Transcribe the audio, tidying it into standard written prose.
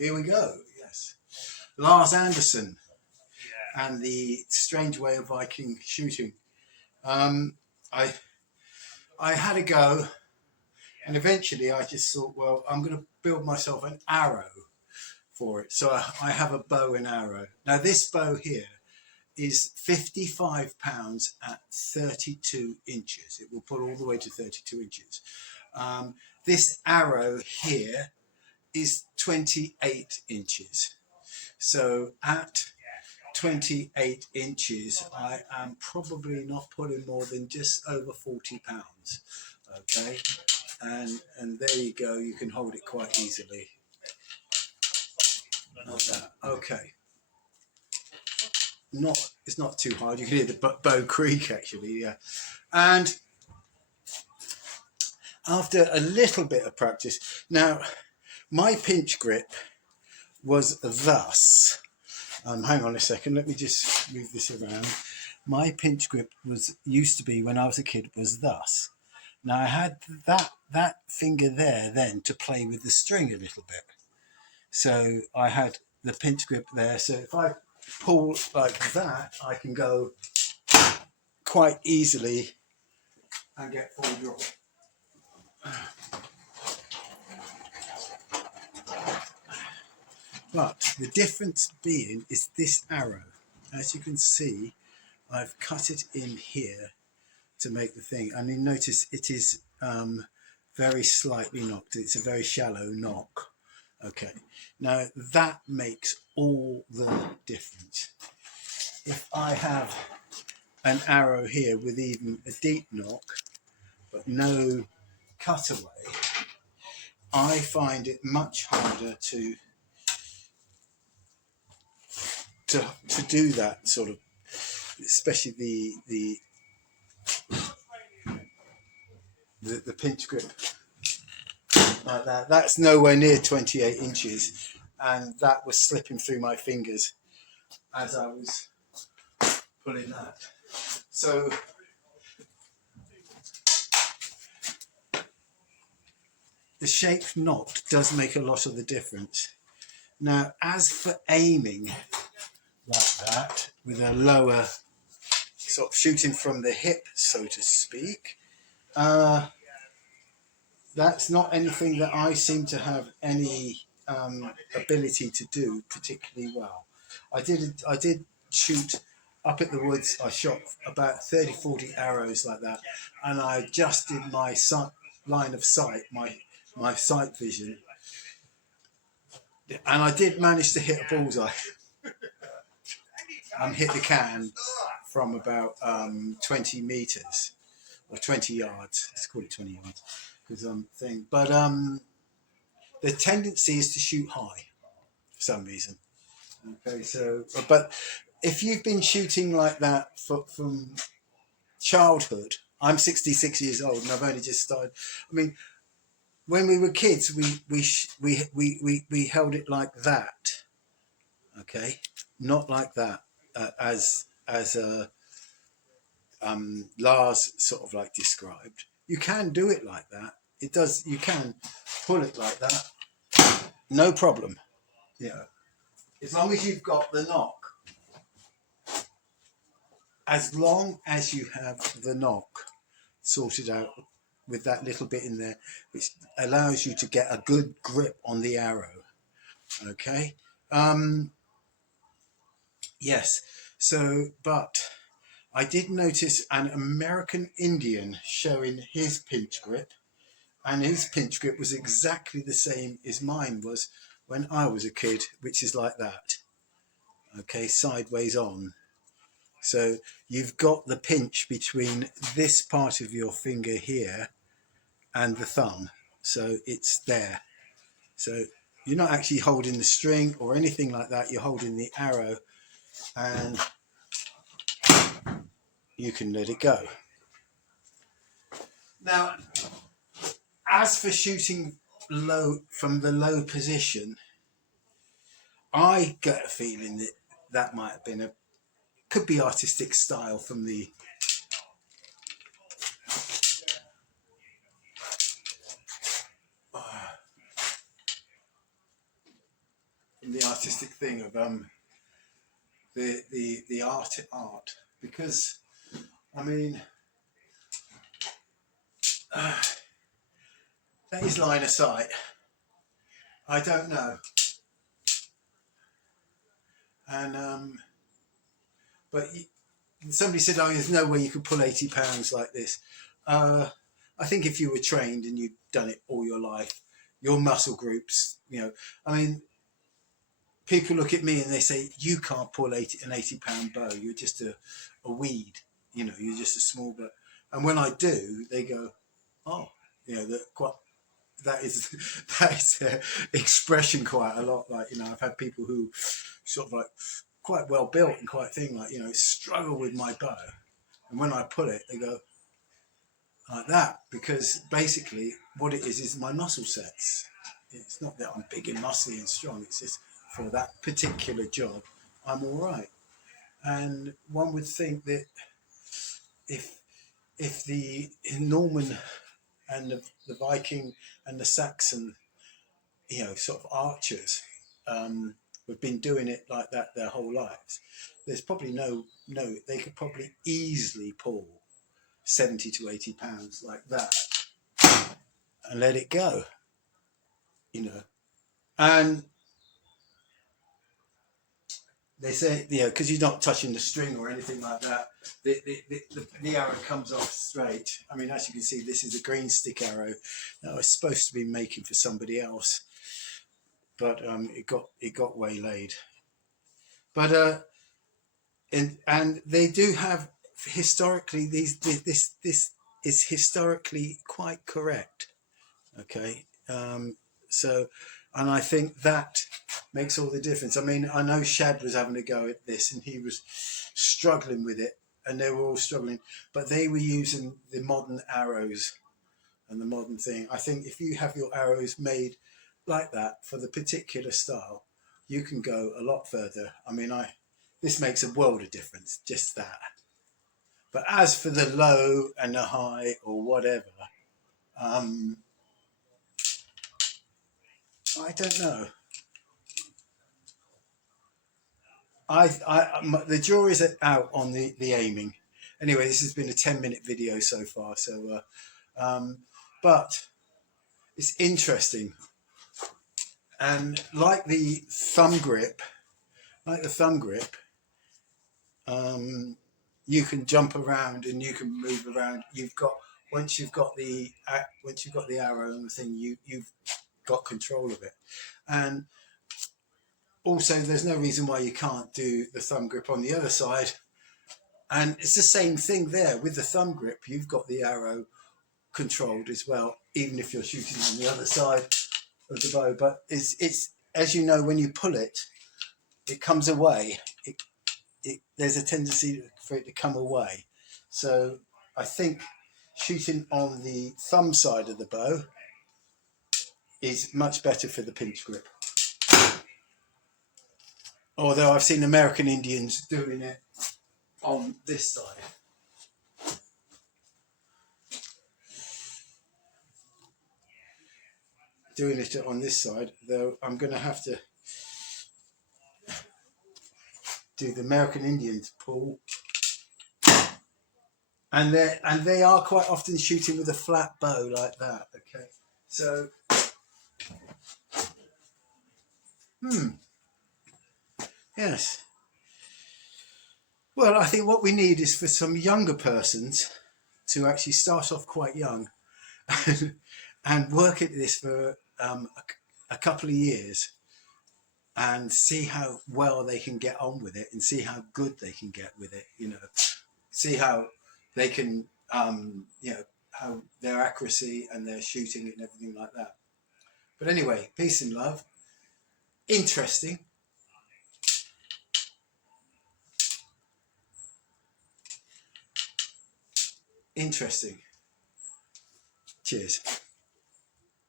Here we go. Yes. Lars Anderson and the strange way of Viking shooting. I had a go, and eventually I just thought, well, I'm going to build myself an arrow for it. So I have a bow and arrow. Now this bow here is 55 pounds at 32 inches. It will pull all the way to 32 inches. This arrow here is 28 inches. So at 28 inches, I am probably not pulling more than just over 40 pounds. Okay, and there you go. You can hold it quite easily. Like that. Okay. It's not too hard. You can hear the bow creak actually. Yeah, and after a little bit of practice, now my pinch grip was thus. Hang on a second. Let me just move this around. My pinch grip used to be when I was a kid was thus. Now I had that finger there then to play with the string a little bit. So I had the pinch grip there. So if I pull like that, I can go quite easily and get full draw. But the difference being is this arrow. As you can see, I've cut it in here to make the thing. And you notice it is very slightly knocked. It's a very shallow knock. Okay, now that makes all the difference. If I have an arrow here with even a deep knock, but no cutaway, I find it much harder to do that sort of, especially the pinch grip like that. That's nowhere near 28 inches, and that was slipping through my fingers as I was pulling that. So the shape knocked does make a lot of the difference. Now, as for aiming like that, with a lower sort of shooting from the hip, so to speak, that's not anything that I seem to have any ability to do particularly well. I did shoot up at the woods. I shot about 30-40 arrows like that, and I adjusted my line of sight, my sight vision, and I did manage to hit a bullseye. Hit the can from about 20 meters or 20 yards. Let's call it 20 yards because thing. But the tendency is to shoot high for some reason. Okay, so but if you've been shooting like that from childhood, I'm 66 years old and I've only just started. I mean, when we were kids, we held it like that. Okay, not like that as Lars sort of like described. You can do it like that. It does. You can pull it like that, no problem. Yeah, as long as you've got the knock. As long as you have the knock sorted out with that little bit in there, which allows you to get a good grip on the arrow. Okay. Yes. So, but I did notice an American Indian showing his pinch grip, and his pinch grip was exactly the same as mine was when I was a kid, which is like that. Okay, sideways on. So you've got the pinch between this part of your finger here and the thumb. So it's there. So you're not actually holding the string or anything like that. You're holding the arrow and you can let it go. Now, as for shooting low from the low position, I get a feeling that that might have been could be artistic style from the artistic thing of the art, because I mean that is line of sight. I don't know, and but somebody said, "Oh, there's no way you could pull 80 pounds like this." I think if you were trained and you'd done it all your life, your muscle groups, I mean, people look at me and they say, "You can't pull an 80-pound bow. You're just a weed. You're just a small bow." And when I do, they go, "Oh, that is that is their expression quite a lot." Like, I've had people who sort of like quite well built and quite thin, like, struggle with my bow, and when I pull it, they go like that, because basically what it is my muscle sets. It's not that I'm big and muscly and strong. It's just for that particular job, I'm all right. And one would think that if the Norman and the Viking and the Saxon, sort of archers, have been doing it like that their whole lives, there's probably no, they could probably easily pull 70 to 80 pounds like that and let it go, and they say, because you're not touching the string or anything like that, the arrow comes off straight. I mean, as you can see, this is a green stick arrow that I was supposed to be making for somebody else, but it got waylaid. But and they do have, historically, this is historically quite correct. Okay, so, and I think that makes all the difference. I mean, I know Shad was having a go at this and he was struggling with it, and they were all struggling, but they were using the modern arrows and the modern thing. I think if you have your arrows made like that for the particular style, you can go a lot further. I mean, this makes a world of difference, just that. But as for the low and the high or whatever, I don't know. The jury's out on the aiming. Anyway, this has been a 10-minute video so far. So, but it's interesting, and like the thumb grip, you can jump around and you can move around. Once you've got the arrow and the thing, you've got control of it, and also there's no reason why you can't do the thumb grip on the other side. And it's the same thing there with the thumb grip. You've got the arrow controlled as well, even if you're shooting on the other side of the bow. But it's as you know, when you pull it, it comes away. There's a tendency for it to come away. So I think shooting on the thumb side of the bow is much better for the pinch grip. Although I've seen American Indians doing it on this side. Doing it on this side, though I'm going to have to do the American Indians pull, and they are quite often shooting with a flat bow like that. Okay, so yes, well, I think what we need is for some younger persons to actually start off quite young and work at this for a couple of years and see how well they can get on with it and see how good they can get with it, see how they can, how their accuracy and their shooting and everything like that. But anyway, peace and love. Interesting. Cheers.